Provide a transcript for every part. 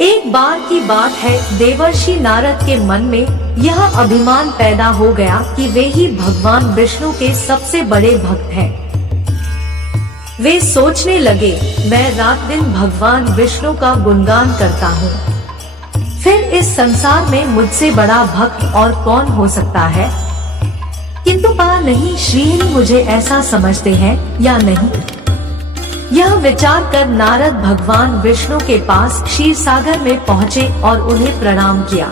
एक बार की बात है, देवर्षि नारद के मन में यह अभिमान पैदा हो गया कि वे ही भगवान विष्णु के सबसे बड़े भक्त हैं। वे सोचने लगे, मैं रात दिन भगवान विष्णु का गुणगान करता हूँ, फिर इस संसार में मुझसे बड़ा भक्त और कौन हो सकता है। किंतु पता नहीं श्रीहरि मुझे ऐसा समझते हैं या नहीं। यह विचार कर नारद भगवान विष्णु के पास क्षीर सागर में पहुँचे और उन्हें प्रणाम किया।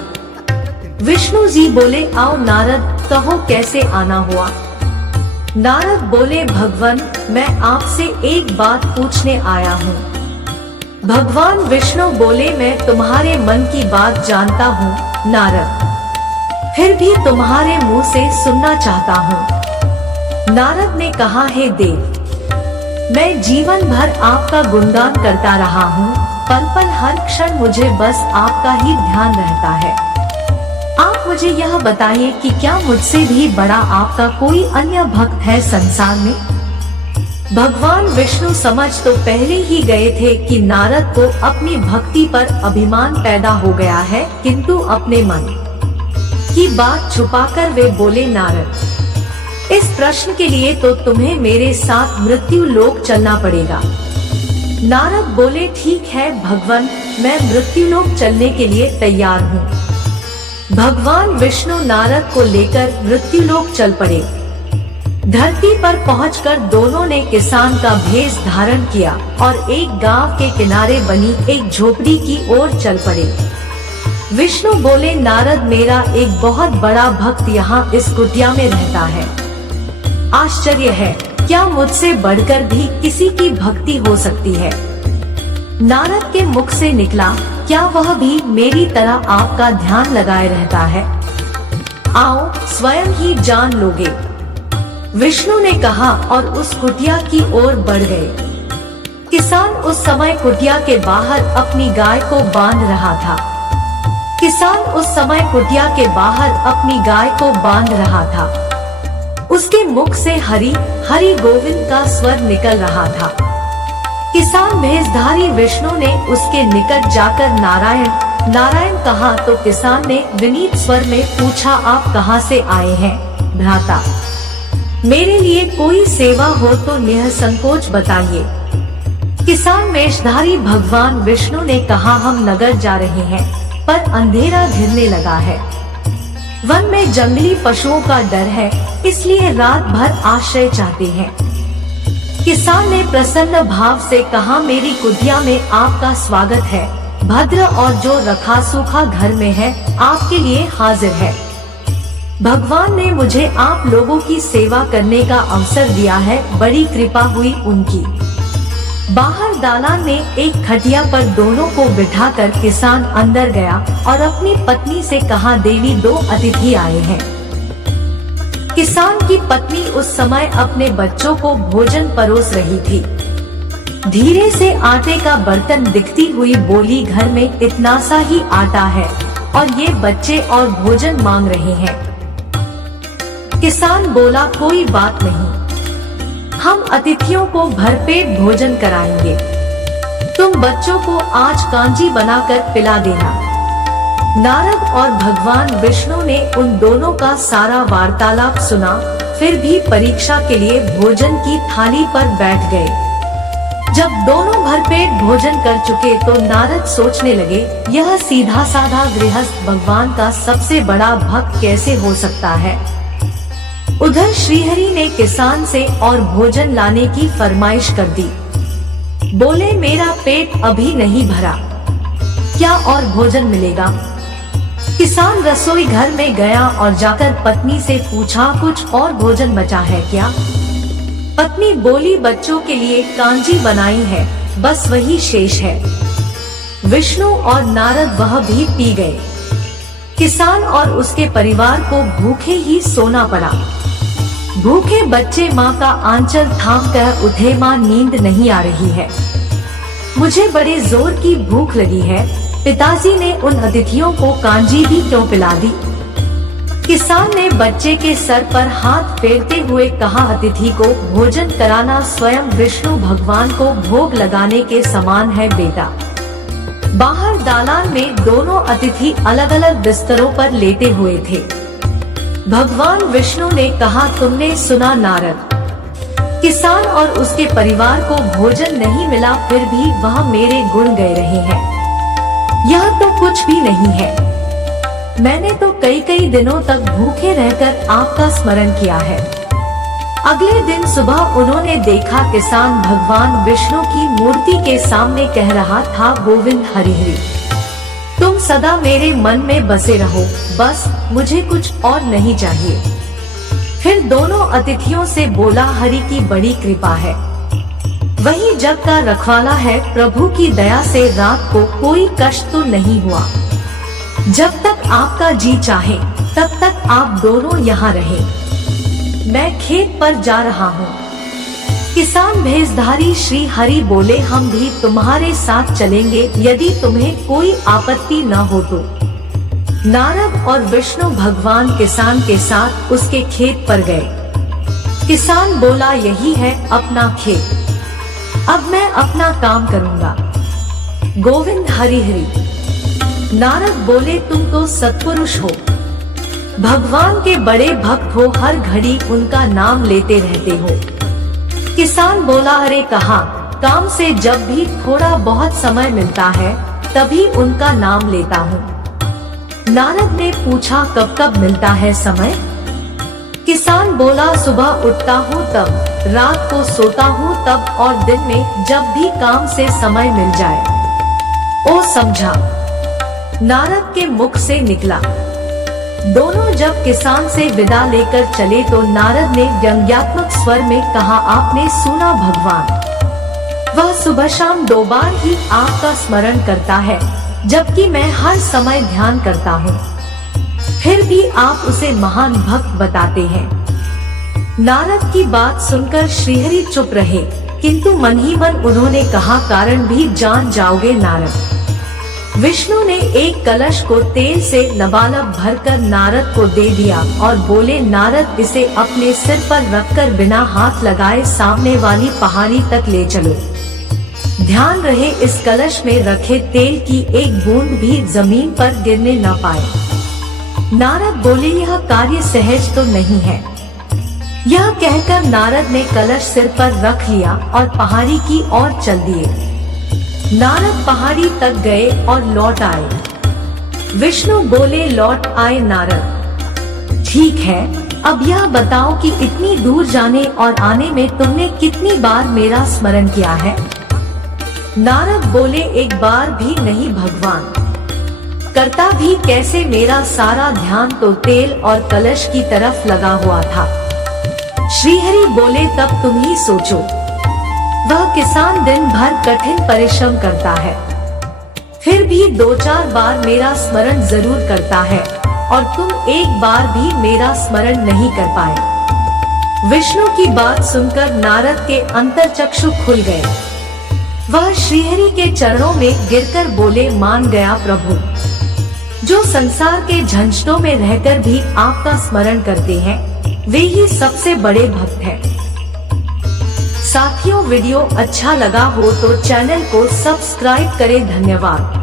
विष्णु जी बोले, आओ नारद, कहो कैसे आना हुआ। नारद बोले, भगवान मैं आपसे एक बात पूछने आया हूँ। भगवान विष्णु बोले, मैं तुम्हारे मन की बात जानता हूँ नारद, फिर भी तुम्हारे मुंह से सुनना चाहता हूँ। नारद ने कहा, हे देव, मैं जीवन भर आपका गुणगान करता रहा हूँ, पल पल हर क्षण मुझे बस आपका ही ध्यान रहता है। आप मुझे यह बताइए कि क्या मुझसे भी बड़ा आपका कोई अन्य भक्त है संसार में। भगवान विष्णु समझ तो पहले ही गए थे कि नारद को अपनी भक्ति पर अभिमान पैदा हो गया है, किंतु अपने मन की बात छुपाकर वे बोले, नारद, इस प्रश्न के लिए तो तुम्हें मेरे साथ मृत्यु लोक चलना पड़ेगा। नारद बोले, ठीक है भगवान, मैं मृत्यु लोक चलने के लिए तैयार हूँ। भगवान विष्णु नारद को लेकर मृत्यु लोक चल पड़े। धरती पर पहुंचकर दोनों ने किसान का भेष धारण किया और एक गांव के किनारे बनी एक झोपड़ी की ओर चल पड़े। विष्णु बोले, नारद, मेरा एक बहुत बड़ा भक्त यहाँ इस कुटिया में रहता है। आश्चर्य है, क्या मुझसे बढ़कर भी किसी की भक्ति हो सकती है। नारद के मुख से निकला, क्या वह भी मेरी तरह आपका ध्यान लगाए रहता है। आओ स्वयं ही जान लोगे। विष्णु ने कहा और उस कुटिया की ओर बढ़ गए। किसान उस समय कुटिया के बाहर अपनी गाय को बांध रहा था। उसके मुख से हरि हरि गोविंद का स्वर निकल रहा था। किसान भेषधारी विष्णु ने उसके निकट जाकर नारायण नारायण कहा तो किसान ने विनीत स्वर में पूछा, आप कहाँ से आए हैं भ्राता, मेरे लिए कोई सेवा हो तो निसंकोच बताइए। किसान वेशधारी भगवान विष्णु ने कहा, हम नगर जा रहे हैं पर अंधेरा घिरने लगा है। वन में जंगली पशुओं का डर है, इसलिए रात भर आश्रय चाहते हैं। किसान ने प्रसन्न भाव से कहा, मेरी कुटिया में आपका स्वागत है। भद्र और जो रखा सूखा घर में है आपके लिए हाजिर है। भगवान ने मुझे आप लोगों की सेवा करने का अवसर दिया है, बड़ी कृपा हुई उनकी। बाहर दालान में एक खटिया पर दोनों को बिठाकर किसान अंदर गया और अपनी पत्नी से कहा, देवी दो अतिथि आए हैं। किसान की पत्नी उस समय अपने बच्चों को भोजन परोस रही थी। धीरे से आटे का बर्तन दिखती हुई बोली, घर में इतना सा ही आटा है और ये बच्चे और भोजन मांग रहे हैं। किसान बोला, कोई बात नहीं, हम अतिथियों को भरपेट भोजन कराएंगे। तुम बच्चों को आज कांजी बनाकर पिला देना। नारद और भगवान विष्णु ने उन दोनों का सारा वार्तालाप सुना, फिर भी परीक्षा के लिए भोजन की थाली पर बैठ गए। जब दोनों भरपेट भोजन कर चुके तो नारद सोचने लगे, यह सीधा साधा गृहस्थ भगवान का सबसे बड़ा भक्त कैसे हो सकता है। उधर श्रीहरि ने किसान से और भोजन लाने की फरमाइश कर दी। बोले, मेरा पेट अभी नहीं भरा, क्या और भोजन मिलेगा। किसान रसोई घर में गया और जाकर पत्नी से पूछा, कुछ और भोजन बचा है क्या। पत्नी बोली, बच्चों के लिए कांजी बनाई है, बस वही शेष है। विष्णु और नारद वह भी पी गए। किसान और उसके परिवार को भूखे ही सोना पड़ा। भूखे बच्चे माँ का आंचल थाम कर उठे, माँ नींद नहीं आ रही है, मुझे बड़े जोर की भूख लगी है। पिताजी ने उन अतिथियों को कांजी भी क्यों पिला दी। किसान ने बच्चे के सर पर हाथ फेरते हुए कहा, अतिथि को भोजन कराना स्वयं विष्णु भगवान को भोग लगाने के समान है बेटा। बाहर दालान में दोनों अतिथि अलग अलग बिस्तरों पर लेटे हुए थे। भगवान विष्णु ने कहा, तुमने सुना नारद, किसान और उसके परिवार को भोजन नहीं मिला, फिर भी वह मेरे गुण गा रहे हैं। यह तो कुछ भी नहीं है। मैंने तो कई दिनों तक भूखे रहकर आपका स्मरण किया है। अगले दिन सुबह उन्होंने देखा किसान भगवान विष्णु की मूर्ति के सामने कह रहा था, गोविंद हरि हरि, तुम सदा मेरे मन में बसे रहो, बस मुझे कुछ और नहीं चाहिए। फिर दोनों अतिथियों से बोला, हरि की बड़ी कृपा है, वही जग का रखवाला है, प्रभु की दया से रात को कोई कष्ट तो नहीं हुआ। जब तक आपका जी चाहे तब तक आप दोनों यहाँ रहे। मैं खेत पर जा रहा हूँ। किसान भेषधारी श्री हरि बोले, हम भी तुम्हारे साथ चलेंगे यदि तुम्हें कोई आपत्ति न हो तो। नारद और विष्णु भगवान किसान के साथ उसके खेत पर गए। किसान बोला, यही है अपना खेत, अब मैं अपना काम करूँगा। गोविंद हरि हरि। नारद बोले, तुम तो सत्पुरुष हो, भगवान के बड़े भक्त हो, हर घड़ी उनका नाम लेते रहते हो। किसान बोला, अरे कहाँ, काम से जब भी थोड़ा बहुत समय मिलता है तभी उनका नाम लेता हूँ। नारद ने पूछा, कब कब मिलता है समय? किसान बोला, सुबह उठता हूँ तब, रात को सोता हूँ तब, और दिन में जब भी काम से समय मिल जाए। ओ समझा, नारद के मुख से निकला। दोनों जब किसान से विदा लेकर चले तो नारद ने व्यंग्यात्मक स्वर में कहा, आपने सुना भगवान, वह सुबह शाम 2 बार ही आपका स्मरण करता है, जबकि मैं हर समय ध्यान करता हूँ, फिर भी आप उसे महान भक्त बताते हैं। नारद की बात सुनकर श्रीहरि चुप रहे, किंतु मन ही मन उन्होंने कहा, कारण भी जान जाओगे नारद। विष्णु ने एक कलश को तेल से लबालब भरकर नारद को दे दिया और बोले, नारद इसे अपने सिर पर रखकर बिना हाथ लगाए सामने वाली पहाड़ी तक ले चलो। ध्यान रहे इस कलश में रखे तेल की एक बूंद भी जमीन पर गिरने न पाए। नारद बोले, यह कार्य सहज तो नहीं है। यह कहकर नारद ने कलश सिर पर रख लिया और पहाड़ी की ओर चल दिए। नारद पहाड़ी तक गए और लौट आए। विष्णु बोले, लौट आए नारद, ठीक है, अब यह बताओ कि इतनी दूर जाने और आने में तुमने कितनी बार मेरा स्मरण किया है? नारद बोले, एक बार भी नहीं भगवान, करता भी कैसे, मेरा सारा ध्यान तो तेल और कलश की तरफ लगा हुआ था। श्रीहरि बोले, तब तुम ही सोचो, वह किसान दिन भर कठिन परिश्रम करता है, फिर भी 2-4 बार मेरा स्मरण जरूर करता है, और तुम एक बार भी मेरा स्मरण नहीं कर पाए। विष्णु की बात सुनकर नारद के अंतर्चक्षु खुल गए। वह श्रीहरि के चरणों में गिरकर बोले, मान गया प्रभु, जो संसार के झंझटों में रहकर भी आपका स्मरण करते हैं, वे ही सबसे बड़े भक्त हैं। साथियों, वीडियो अच्छा लगा हो तो चैनल को सब्सक्राइब करें। धन्यवाद।